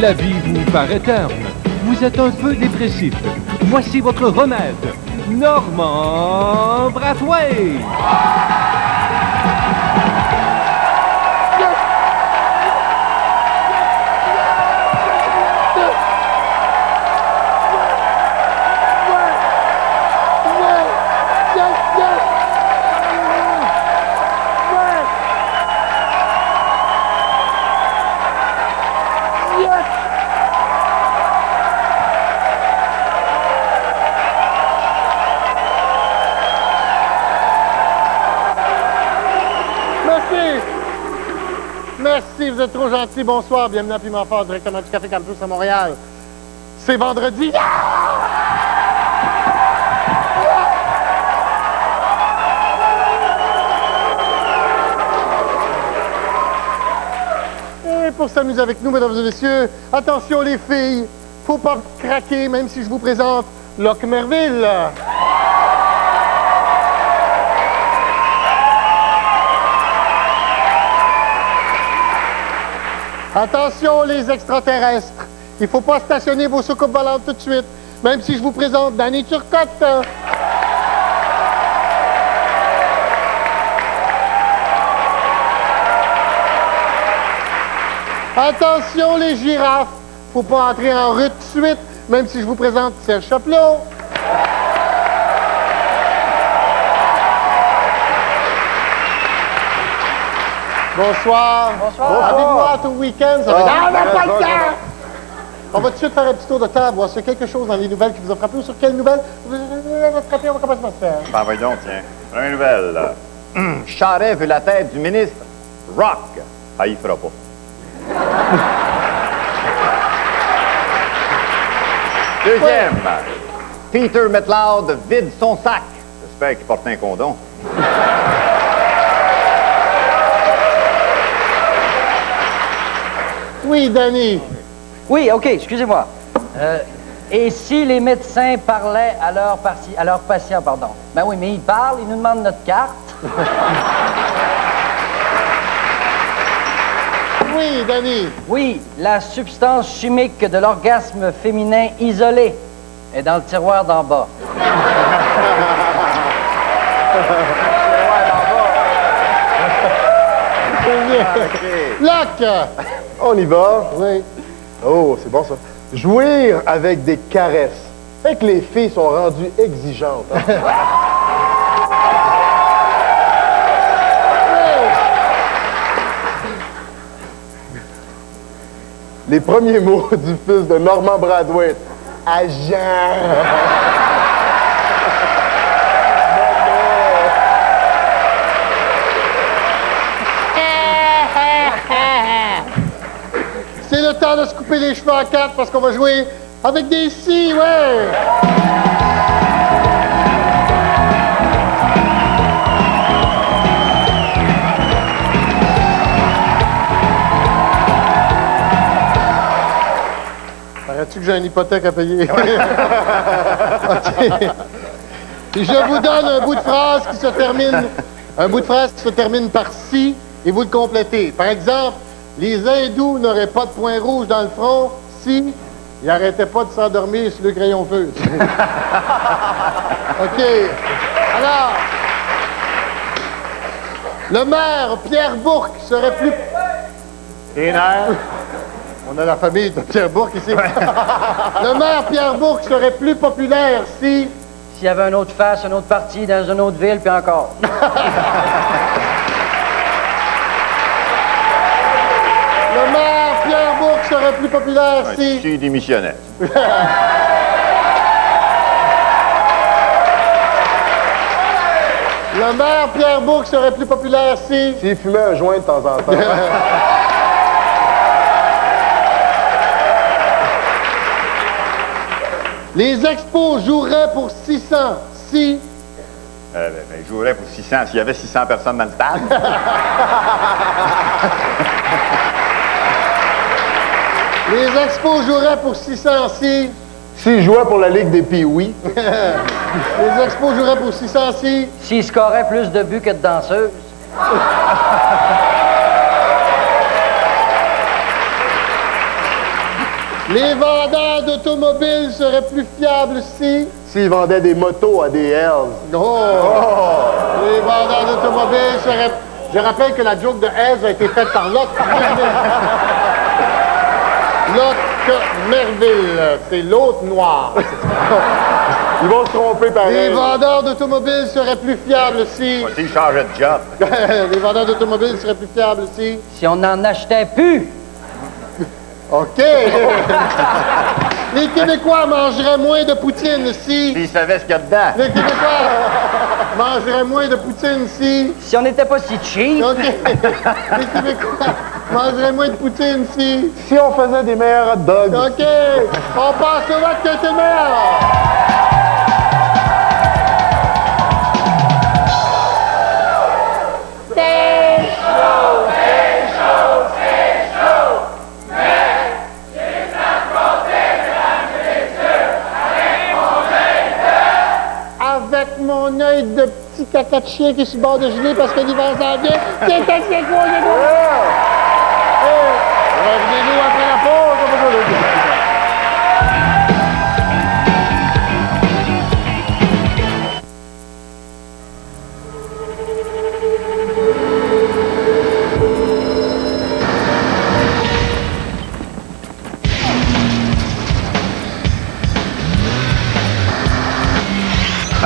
La vie vous paraît terne. Vous êtes un peu dépressif. Voici votre remède. Normand Brathwaite. Merci, vous êtes trop gentil. Bonsoir, bienvenue à Piment Fort, directement du Café Campus à Montréal. C'est vendredi. Et pour s'amuser avec nous, mesdames et messieurs, attention les filles, faut pas craquer, même si je vous présente Locke Merville. Attention les extraterrestres, il faut pas stationner vos soucoupes volantes tout de suite, même si je vous présente Danny Turcotte. Attention les girafes, faut pas entrer en rue tout de suite, même si je vous présente Serge Chaplot. Bonsoir. Bonsoir. Avec-moi tout le week-end. Ça va... Ah, on n'a pas le temps! On va tout de suite faire un petit tour de table, voir s'il y a quelque chose dans les nouvelles qui vous a frappé ou sur quelle nouvelle vous avez frappé. On va commencer par se faire. Ben, voyons donc, tiens. Première nouvelle, là. Charest veut la tête du ministre Rock. Ah, il fera pas. Deuxième. Peter McLeod vide son sac. J'espère qu'il porte un condom. Oui, Danny. Oui, OK, excusez-moi. Et si les médecins parlaient à leurs patients, pardon? Ben oui, mais ils parlent, ils nous demandent notre carte. Oui, Danny. Oui, la substance chimique de l'orgasme féminin isolé est dans le tiroir d'en bas. Locke! On y va. Oui. Oh, c'est bon ça. Jouir avec des caresses. Fait que les filles sont rendues exigeantes. Hein? Les premiers mots du fils de Normand Brathwaite. Agent! C'est le temps de se couper les cheveux en quatre parce qu'on va jouer avec des scies, ouais! Paraît-tu que j'ai une hypothèque à payer? OK. Et je vous donne un bout de phrase qui se termine par si et vous le complétez. Par exemple, les hindous n'auraient pas de point rouge dans le front si ils n'arrêtaient pas de s'endormir sur le crayon feu. OK. Alors, le maire Pierre Bourque serait plus... Et nerfs? On a la famille de Pierre Bourque ici. Le maire Pierre Bourque serait plus populaire si... S'il y avait un autre face, un autre parti, dans une autre ville, puis encore. Le maire Pierre Bourque serait plus populaire si... Si démissionnait. Le maire Pierre Bourque serait plus populaire si... S'il fumait un joint de temps en temps. Les expos joueraient pour 600 si... Ben, je jouerais pour 600 s'il y avait 600 personnes dans le stade. Les expos joueraient pour 600 si... S'il jouait pour la Ligue des Pee-Wee. Les expos joueraient pour 600 si... S'ils scoraient plus de buts que de danseuses. Les vendeurs d'automobiles seraient plus fiables si... S'ils vendaient des motos à des Hells. Oh! Les vendeurs d'automobiles seraient... Je rappelle que la joke de Hells a été faite par Locke Merville. C'est l'autre noir. Ils vont se tromper pareil. Les vendeurs d'automobiles seraient plus fiables si... S'il changeait de job. Les vendeurs d'automobiles seraient plus fiables si... Si on n'en achetait plus. OK. Les Québécois mangeraient moins de poutine si... S'il savait ce qu'il y a dedans. Les Québécois mangeraient moins de poutine si... Si on n'était pas si cheap. OK. Les Québécois mangeraient moins de poutine si... Si on faisait des meilleurs hot dogs. OK. On passe au vote que c'est meilleur. Avec mon œil de petit caca de chien qui est sur le bord de geler parce que l'hiver s'en vient. C'est quoi, revenez-nous après la pause.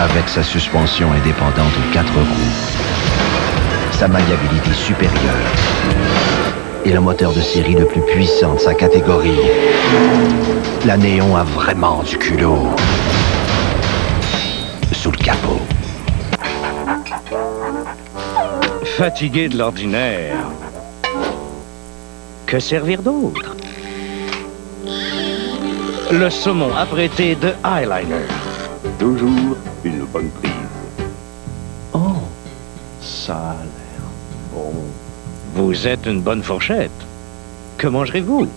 Avec sa suspension indépendante aux 4 roues, sa maniabilité supérieure et le moteur de série le plus puissant de sa catégorie, la Néon a vraiment du culot. Sous le capot. Fatigué de l'ordinaire. Que servir d'autre? Le saumon apprêté de Highliner. Toujours une bonne prise. Oh, ça a l'air bon. Vous êtes une bonne fourchette. Que mangerez-vous?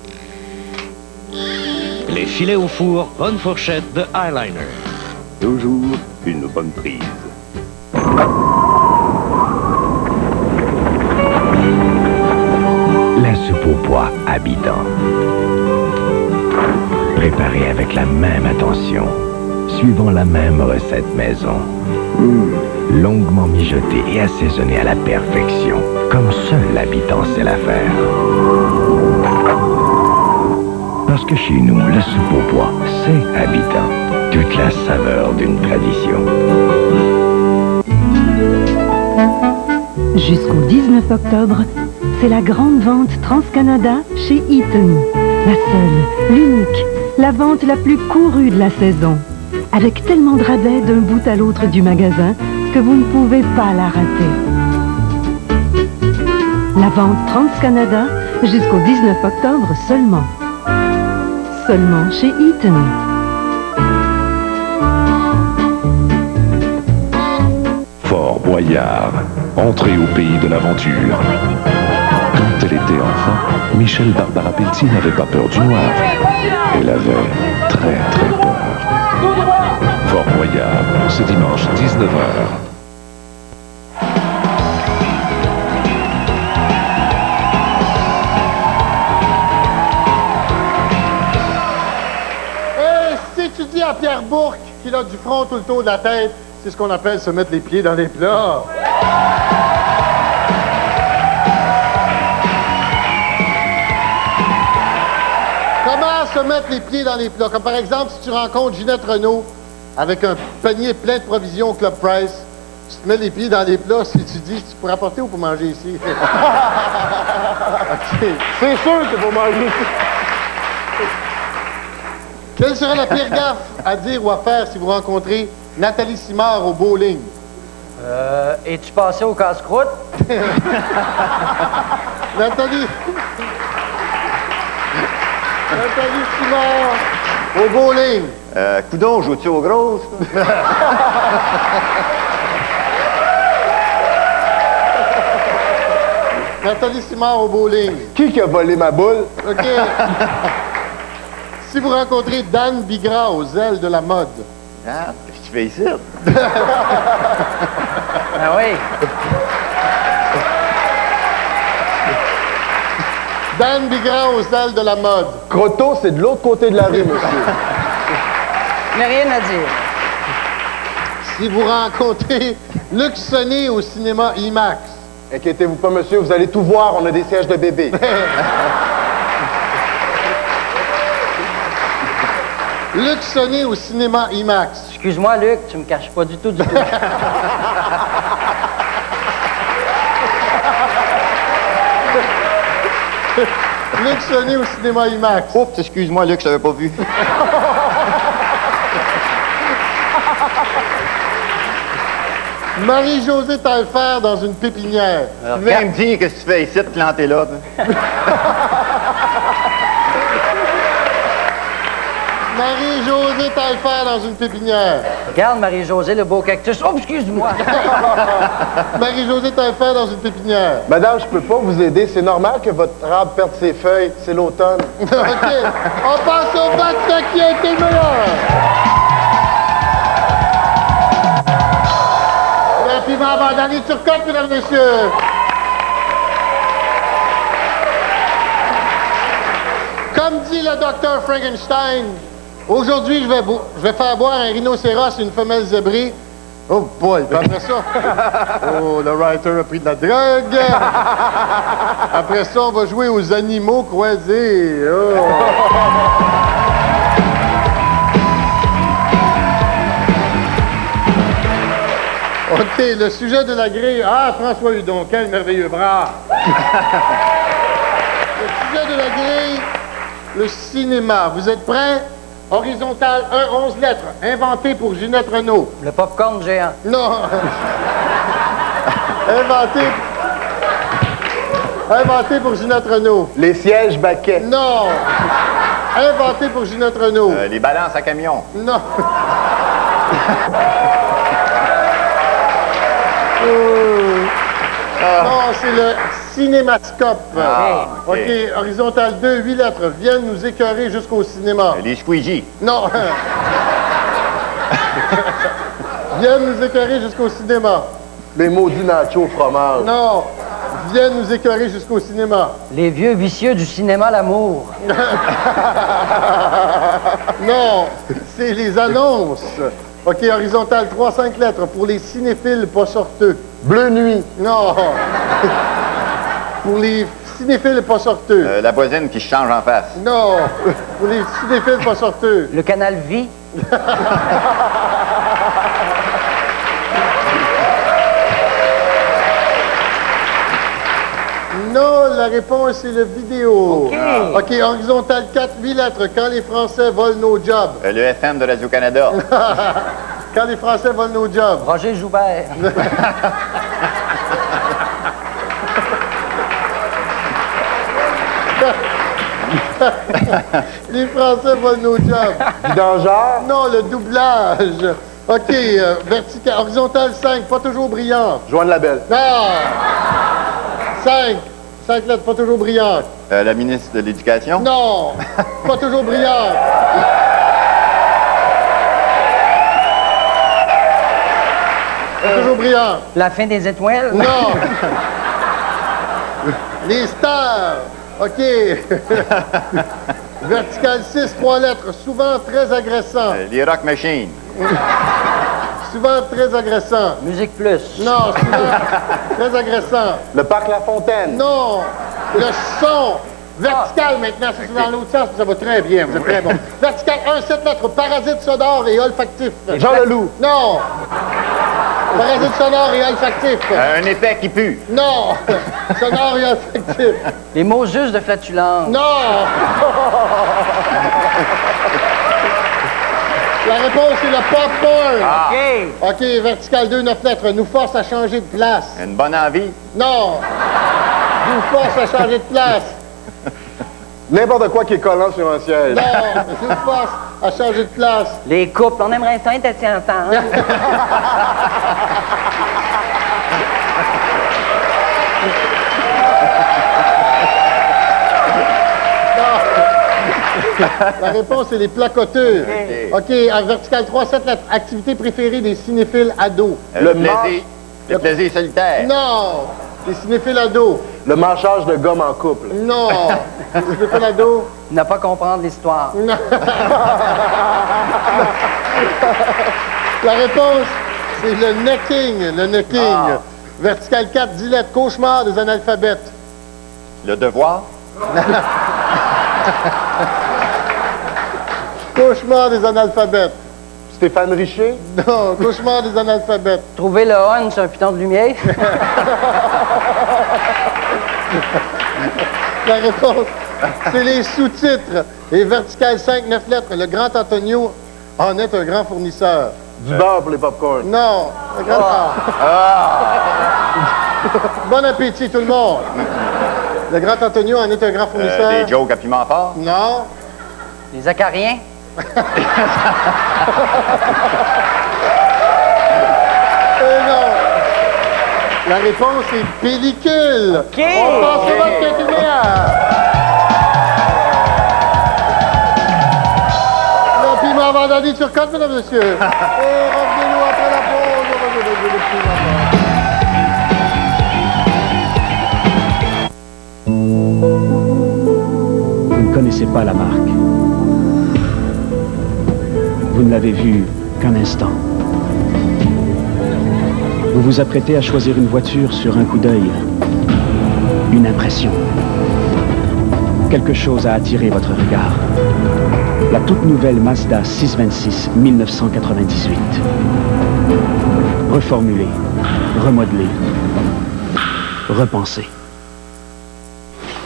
Les filets au four, bonne fourchette de Highliner. Toujours une bonne prise. La soupe au pois Habitant. Préparée avec la même attention, suivant la même recette maison. Longuement mijotée et assaisonnée à la perfection, comme seul Habitant sait la faire. Parce que chez nous, la soupe au pois, c'est Habitant. Toute la saveur d'une tradition. Jusqu'au 19 octobre, c'est la grande vente TransCanada chez Eaton. La seule, l'unique, la vente la plus courue de la saison. Avec tellement de rabais d'un bout à l'autre du magasin que vous ne pouvez pas la rater. La vente TransCanada jusqu'au 19 octobre seulement. Seulement chez Eaton. Fort Boyard, entrée au pays de l'aventure. Quand elle était enfant, Michelle Barbara Pelletier n'avait pas peur du noir. Elle avait très très peur. Fort Boyard, ce dimanche 19h. Si tu dis à Pierre Bourque qu'il a du front tout le tour de la tête, c'est ce qu'on appelle se mettre les pieds dans les plats. Comment se mettre les pieds dans les plats? Comme par exemple, si tu rencontres Ginette Renault avec un panier plein de provisions au Club Price, tu te mets les pieds dans les plats, si tu dis, tu pourras apporter ou pour manger ici? OK. C'est sûr que pour manger ici. Quelle serait la pire gaffe à dire ou à faire si vous rencontrez Nathalie Simard au bowling? Es-tu passé au casse-croûte? Nathalie Simard au bowling. Coudon, joues-tu aux grosses? Nathalie Simard au bowling. Qui a volé ma boule? OK. Si vous rencontrez Dan Bigra aux ailes de la mode. Ah, qu'est-ce que tu fais ici? Ah oui. Dan Bigram aux ailes de la mode. Croteau, c'est de l'autre côté de la rue, monsieur. Je n'ai rien à dire. Si vous rencontrez Luc Sonnet au cinéma IMAX. Inquiétez-vous pas, monsieur, vous allez tout voir, on a des sièges de bébé. Luc Sonnet au cinéma IMAX. Excuse-moi, Luc, tu me caches pas du tout, du tout. Luc Sonnet au cinéma IMAX. Oups, excuse-moi, Luc, je t'avais pas vu. Marie-Josée Taillefer dans une pépinière. Tu viens me dire que tu fais ici de planter là. Marie-Josée Taillefer dans une pépinière. Regarde, Marie-Josée, le beau cactus. Oh, excuse-moi. Marie-Josée Taillefer dans une pépinière. Madame, je peux pas vous aider. C'est normal que votre arbre perde ses feuilles. C'est l'automne. OK. On passe au vaccin qui a été le meilleur. Piment abandonné Turcotte, mesdames et messieurs. Comme dit le docteur Frankenstein, aujourd'hui, je vais faire boire un rhinocéros et une femelle zébrée. Oh boy, puis après ça, oh, le writer a pris de la drogue. Après ça, on va jouer aux animaux croisés. Oh. OK, le sujet de la grille. Ah, François Hudon, quel merveilleux bras. Le sujet de la grille, le cinéma. Vous êtes prêts? Horizontal 1, 11 lettres. Inventé pour Ginette Renault. Le popcorn géant. Non. Inventé pour Ginette Renault. Les sièges baquets. Non. Inventé pour Ginette Renault. Les balances à camion. Non. Non, c'est le cinémascope. Ah, OK, horizontal 2, 8 lettres. Viennent nous écœurer jusqu'au cinéma. Les squeegees. Non. Viennent nous écœurer jusqu'au cinéma. Les maudits nachos au fromage. Non. Viennent nous écœurer jusqu'au cinéma. Les vieux vicieux du cinéma L'amour. Non, c'est les annonces. OK, horizontal 3, 5 lettres. Pour les cinéphiles pas sorteux. Bleu nuit. Non. Pour les cinéphiles pas sorteux. La voisine qui se change en face. Non. Pour les cinéphiles pas sorteux. Le canal Vie. Non, la réponse c'est le vidéo. OK. OK, horizontal 4, 8 lettres. Quand les Français volent nos jobs. Le FM de Radio-Canada. Quand les Français volent nos jobs. Roger Joubert. Les Français volent nos jobs. Vidangeur. Non, le doublage. OK, vertical, horizontal 5, pas toujours brillant. Joanne Labelle. Non. 5 lettres, pas toujours brillante. La ministre de l'Éducation. Non, pas toujours brillante. Pas toujours brillante. La fin des étoiles. Non. Les stars. OK. Vertical 6, 3 lettres, souvent très agressant. Les Rock Machines. Souvent très agressant. Musique Plus. Non, souvent très agressant. Le parc La Fontaine. Non, le son. Vertical maintenant, ça, c'est dans l'autre sens, ça va très bien, vous êtes très bon. Vertical 1, 7 lettres, parasite sonore et olfactif. Jean Leloup. Non. Parasite sonore et olfactif. Un épais qui pue. Non. Sonore et olfactif. Les mots justes de flatulence. Non. La réponse est le popcorn. OK. OK, vertical 2, 9 lettres, nous force à changer de place. Une bonne envie. Non. Nous force à changer de place. N'importe quoi qui est collant sur un siège. Non, nous force à changer de place. Les couples, on aimerait ça être assis ensemble. La réponse, c'est les placoteurs. OK, à vertical 3, 7 lettres. Activité préférée des cinéphiles ados. Le plaisir. Le plaisir solitaire. Non, les cinéphiles ados. Le manchage de gomme en couple. Non. Stéphane Nadeau. Ne pas comprendre l'histoire. Non. La réponse, c'est le necking. Le necking. Vertical 4, 10 lettres. Cauchemar des analphabètes. Le devoir? Cauchemar des analphabètes. Stéphane Richer? Non, cauchemar des analphabètes. Trouver le on sur un piton de lumière. La réponse, c'est les sous-titres. Et vertical 5, 9 lettres. Le Grand Antonio en est un grand fournisseur. Du beurre pour les popcorn. Non, le Grand Bon appétit, tout le monde. Le Grand Antonio en est un grand fournisseur. Des jokes à piment fort? Non. Les acariens. Non. La réponse est pellicule. OK. On passe au vote quinquennat. Le piment vendredi sur côte, mesdames et messieurs. Et revenez-nous après la pause. On va jouer le piment. Vous ne connaissez pas la marque. Vous ne l'avez vue qu'un instant. Vous vous apprêtez à choisir une voiture sur un coup d'œil. Une impression. Quelque chose a attiré votre regard. La toute nouvelle Mazda 626 1998. Reformulée, remodelée, repensée.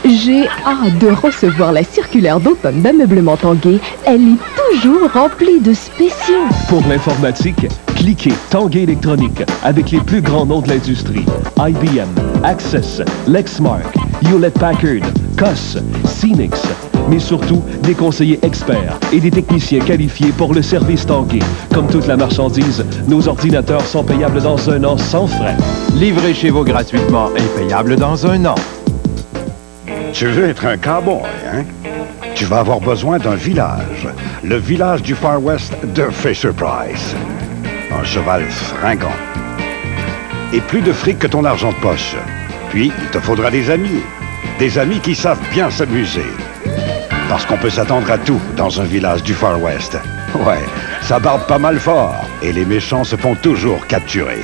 J'ai hâte de recevoir la circulaire d'automne d'Ameublement Tanguay. Elle est toujours remplie de spéciaux. Pour l'informatique, cliquez Tanguay Électronique avec les plus grands noms de l'industrie. IBM, Access, Lexmark, Hewlett-Packard, COS, Cynix. Mais surtout, des conseillers experts et des techniciens qualifiés pour le service Tanguay. Comme toute la marchandise, nos ordinateurs sont payables dans un an sans frais. Livrés chez vous gratuitement et payables dans un an. Tu veux être un cowboy, hein? Tu vas avoir besoin d'un village. Le village du Far West de Fisher-Price. Un cheval fringant. Et plus de fric que ton argent de poche. Puis, il te faudra des amis. Des amis qui savent bien s'amuser. Parce qu'on peut s'attendre à tout dans un village du Far West. Ouais, ça barbe pas mal fort. Et les méchants se font toujours capturer.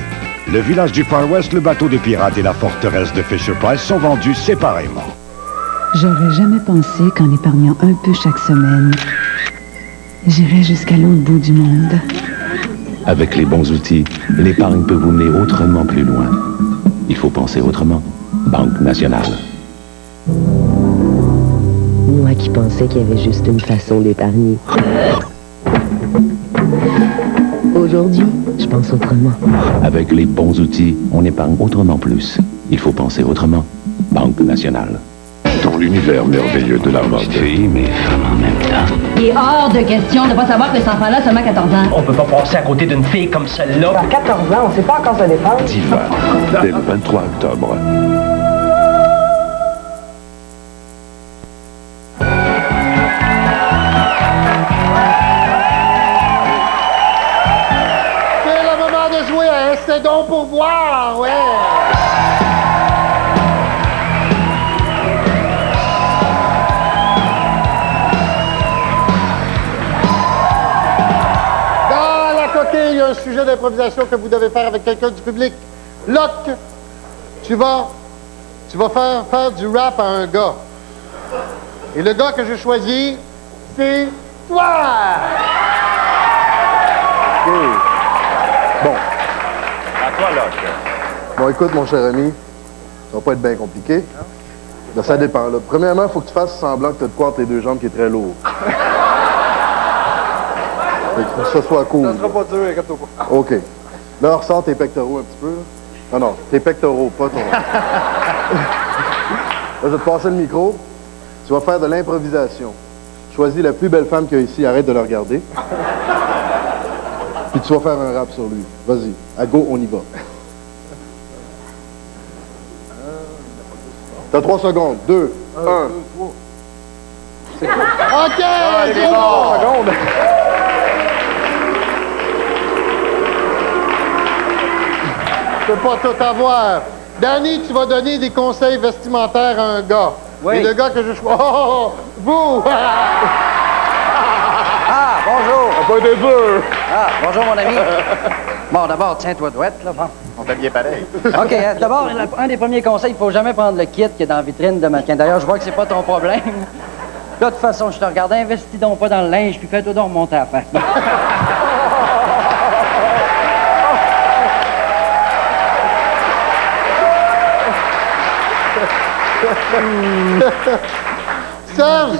Le village du Far West, le bateau des pirates et la forteresse de Fisher-Price sont vendus séparément. J'aurais jamais pensé qu'en épargnant un peu chaque semaine, j'irais jusqu'à l'autre bout du monde. Avec les bons outils, l'épargne peut vous mener autrement plus loin. Il faut penser autrement. Banque nationale. Moi qui pensais qu'il y avait juste une façon d'épargner. Aujourd'hui, je pense autrement. Avec les bons outils, on épargne autrement plus. Il faut penser autrement. Banque nationale. Dans l'univers merveilleux de la mode. Fille, mais femme en même temps. Il est hors de question de ne pas savoir que cet enfant-là a seulement 14 ans. On peut pas passer à côté d'une fille comme celle-là. À 14 ans, on sait pas encore se défendre. Diva, dès le 23 octobre. C'est le moment de jouer à Essaie donc pour voir, ouais! Il y a un sujet d'improvisation que vous devez faire avec quelqu'un du public. Locke, tu vas faire du rap à un gars. Et le gars que j'ai choisi, c'est toi! OK. Bon. À toi, Locke. Bon, écoute, mon cher ami, ça va pas être bien compliqué. Là, ça dépend. Là. Premièrement, il faut que tu fasses semblant que tu as de quoi entre les deux jambes qui est très lourd. Faut que ça soit cool. Ça sera pas dur, inquiète-toi pas. OK. Là, ressors tes pectoraux un petit peu. Non, non, tes pectoraux, pas ton... Là, je vais te passer le micro. Tu vas faire de l'improvisation. Choisis la plus belle femme qu'il y a ici, arrête de la regarder. Puis tu vas faire un rap sur lui. Vas-y. À go, on y va. T'as 3 secondes. 2, 1. 2, 3. C'est cool. OK! C'est bon! Secondes. Je peux pas tout avoir. Danny, tu vas donner des conseils vestimentaires à un gars. Oui. Et le gars que je choisis... Oh, vous! Ah, bonjour! Pas de dur! Ah, bonjour, mon ami. Bon, d'abord, tiens-toi douette, là, bon. On t'habillait pareil. OK, d'abord, un des premiers conseils, il faut jamais prendre le kit qui est dans la vitrine de mannequin. D'ailleurs, je vois que c'est pas ton problème. Là, de toute façon, je te regarde, investis donc pas dans le linge, puis fais-toi donc remonter à la face. Serge,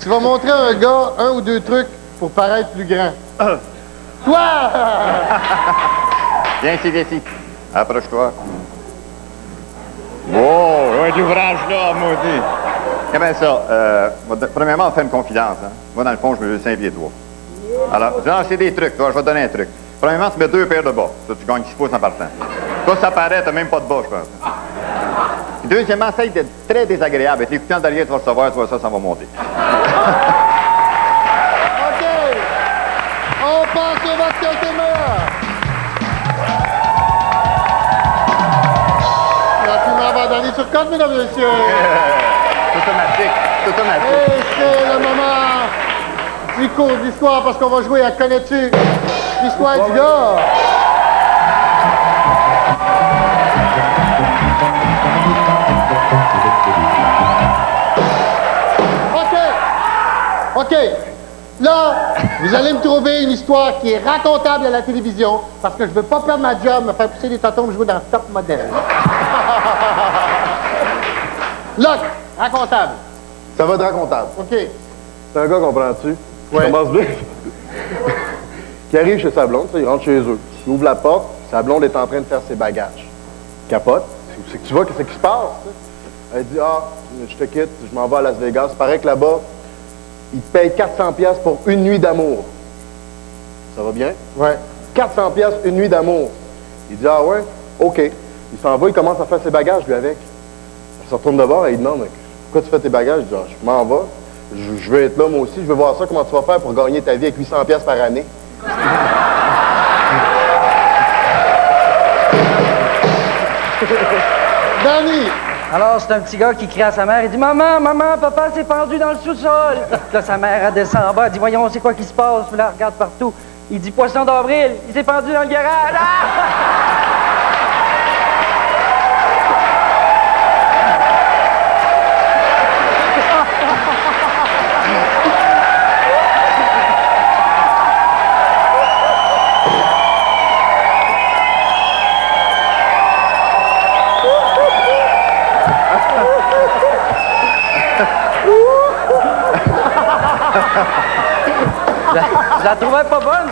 tu vas montrer à un gars un ou deux trucs pour paraître plus grand. Toi! Viens ici. Approche-toi. Wow, ouais, de l'ouvrage là, maudit. Eh bien ça, premièrement, on fait une confidence. Hein. Moi, dans le fond, je me veux 5 pieds 3. Alors, non, c'est des trucs, toi, je vais te donner un truc. Premièrement, tu mets 2 paires de bas. Ça, tu gagnes 6 pouces en partant. Toi, ça paraît, t'as même pas de bas, je pense. Et deuxièmement, ça d'être très désagréable. Et t'écoutant derrière, tu vas le savoir, tu vois ça va monter. OK! On passe au vote qui a été meilleur! Rapidement, va donner sur compte, mesdames et messieurs! C'est automatique. Et c'est le moment du cours d'histoire parce qu'on va jouer à Connais-tu l'histoire du gars? OK. Là, vous allez me trouver une histoire qui est racontable à la télévision parce que je veux pas perdre ma job, me faire pousser des tontons, jouer dans Top Model. Là, racontable. Ça va être racontable. OK. C'est un gars, comprends-tu? Ouais. Ça commence bien. Qui arrive chez sa blonde, il rentre chez eux. Il ouvre la porte, sa blonde est en train de faire ses bagages. Capote. C'est que tu vois qu'est-ce qui se passe. T'sais. Elle dit, ah, je te quitte, je m'en vais à Las Vegas. Il paraît que là-bas, ils te payent 400$ pour une nuit d'amour. Ça va bien? Ouais. 400$ une nuit d'amour. Il dit, ah ouais? OK. Il s'en va, il commence à faire ses bagages, lui, avec. Il se retourne de bord et il demande, pourquoi tu fais tes bagages? Il dit, ah, je m'en vais. Je veux être là, moi aussi. Je veux voir ça, comment tu vas faire pour gagner ta vie avec 800$ par année. Danny! Alors, c'est un petit gars qui crie à sa mère, il dit « Maman, maman, papa s'est pendu dans le sous-sol! » Là, sa mère, elle descend en bas, elle dit « Voyons, c'est quoi qui se passe? » Puis là, elle regarde partout. Il dit « Poisson d'avril, il s'est pendu dans le garage! » Je la trouvais pas bonne.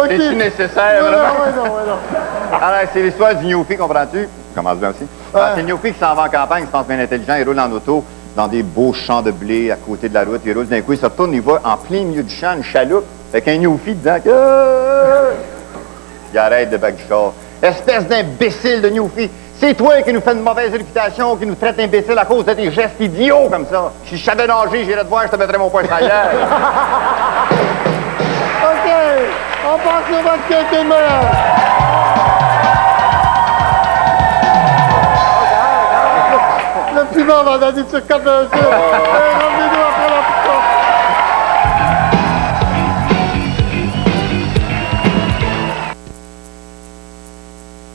C'est-tu nécessaire, non, vraiment? Non. Alors, c'est l'histoire du Newfie, comprends-tu? Commence bien aussi. Alors, c'est le Newfie qui s'en va en campagne, il se pense bien intelligent, il roule en auto dans des beaux champs de blé à côté de la route, il roule d'un coup, il se retourne, il va en plein milieu du champ, une chaloupe, avec un Newfie dedans. Il arrête de back du char. Espèce d'imbécile de Newfie! C'est toi qui nous fais une mauvaise réputation, qui nous traite d'imbécile à cause de tes gestes idiots comme ça. Si je savais nager, j'irais te voir, je te mettrais mon poing sur la gueule. OK, on passe au vote qui a été meilleur. Le piment va donner sur 4 mesures. Revenez-nous après la pause.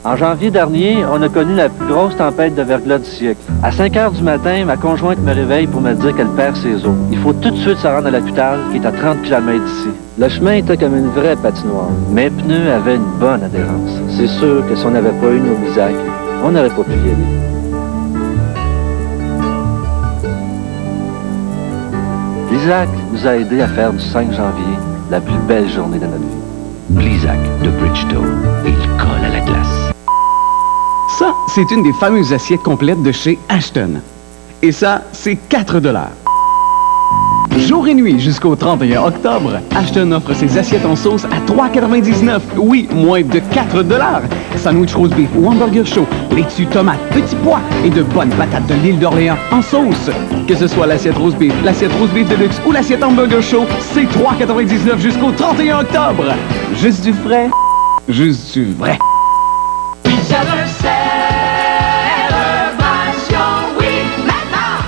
En janvier dernier, on a connu la plus grosse tempête de verglas du siècle. À 5 heures du matin, ma conjointe me réveille pour me dire qu'elle perd ses os. Il faut tout de suite se rendre à l'hôpital, qui est à 30 km d'ici. Le chemin était comme une vraie patinoire. Mes pneus avaient une bonne adhérence. C'est sûr que si on n'avait pas eu nos bisacs, on n'aurait pas pu y aller. Blizac nous a aidés à faire du 5 janvier la plus belle journée de notre vie. Blizac de Bridgestone, il colle à la glace. Ça, c'est une des fameuses assiettes complètes de chez Ashton. Et ça, c'est 4 $. Jour et nuit jusqu'au 31 octobre, Ashton offre ses assiettes en sauce à 3,99 $. Oui, moins de 4 $. Sandwich roast beef ou hamburger chaud, laitue, tomates, petits pois et de bonnes patates de l'île d'Orléans en sauce. Que ce soit l'assiette roast beef de luxe ou l'assiette hamburger chaud, c'est 3,99 $ jusqu'au 31 octobre. Juste du frais, juste du vrai.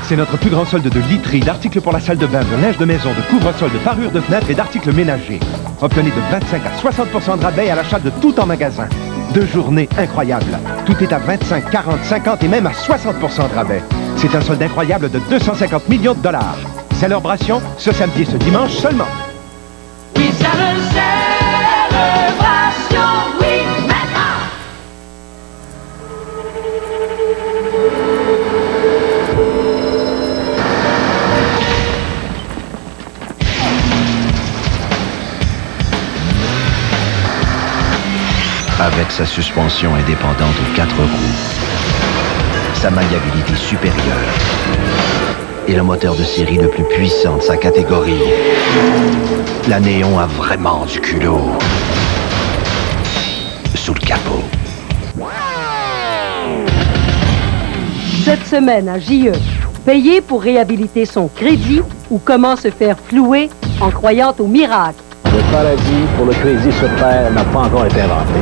C'est notre plus grand solde de literie, d'articles pour la salle de bain, de linge de maison, de couvre-sol, de parures de fenêtres et d'articles ménagers. Obtenez de 25 à 60 % de rabais à l'achat de tout en magasin. 2 journées incroyables. Tout est à 25, 40, 50 et même à 60 % de rabais. C'est un solde incroyable de 250 millions $. Célébration ce samedi et ce dimanche seulement. Avec sa suspension indépendante aux 4 roues, sa maniabilité supérieure et le moteur de série le plus puissant de sa catégorie, la Néon a vraiment du culot sous le capot. Cette semaine à JE, payer pour réhabiliter son crédit ou comment se faire flouer en croyant au miracle. Le paradis pour le crédit sur Terre n'a pas encore été inventé.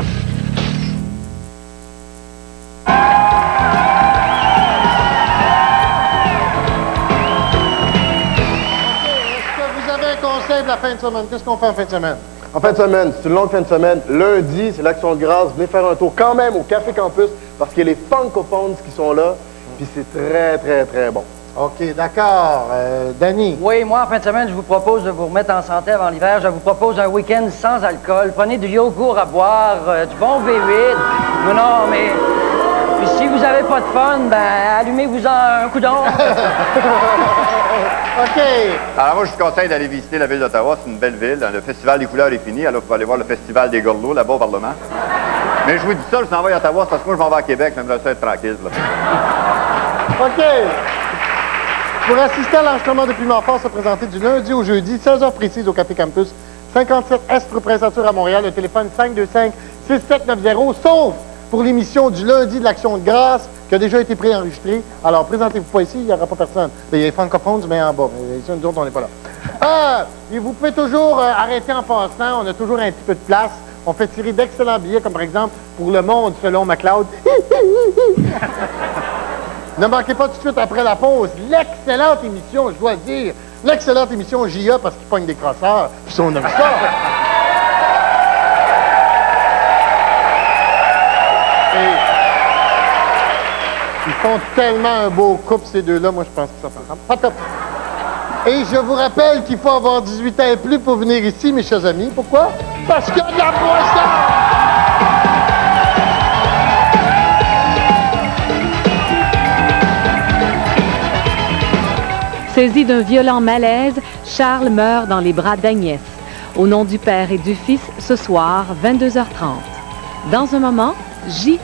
La fin de semaine. Qu'est-ce qu'on fait en fin de semaine? En fin de semaine, c'est une longue fin de semaine. Lundi, c'est l'Action de grâce. Venez faire un tour quand même au Café Campus parce qu'il y a les Funkophones qui sont là. Puis c'est très, très, très bon. OK, d'accord. Danny? Oui, moi, en fin de semaine, je vous propose de vous remettre en santé avant l'hiver. Je vous propose un week-end sans alcool. Prenez du yogourt à boire, du bon V8. Non, mais... Puis si vous n'avez pas de fun, ben allumez-vous-en un coudon. OK. Alors moi, je vous conseille d'aller visiter la ville d'Ottawa. C'est une belle ville. Le Festival des couleurs est fini. Alors, vous pouvez aller voir le Festival des Gorlots, là-bas au Parlement. Mais je vous dis ça, je m'en vais à Ottawa, parce que moi, je m'en vais à Québec. J'aimerais ça être tranquille, là. OK. Pour assister à l'enregistrement de Piment Fort, se présenter du lundi au jeudi, 16h précise au Café Campus, 57 Est rue Prince-Arthur à Montréal, le téléphone 525-6790, sauf pour l'émission du lundi de l'Action de grâce, qui a déjà été préenregistrée. Alors, présentez-vous pas ici, il n'y aura pas personne. Il y a les francophones, mais en bas. Mais ici, nous autres, on n'est pas là. Et vous pouvez toujours arrêter en passant. On a toujours un petit peu de place. On fait tirer d'excellents billets, comme par exemple, pour Le Monde, selon McLeod. Ne manquez pas tout de suite après la pause l'excellente émission, je dois le dire, l'excellente émission JA, parce qu'ils pognent des crosseurs. Puis on aime ça. Ils font tellement un beau couple, ces deux-là. Moi, je pense que ça fait pas top. Et je vous rappelle qu'il faut avoir 18 ans et plus pour venir ici, mes chers amis. Pourquoi? Parce qu'il y a de la boisson! Saisi d'un violent malaise, Charles meurt dans les bras d'Agnès. Au nom du Père et du Fils, ce soir, 22h30. Dans un moment, JE.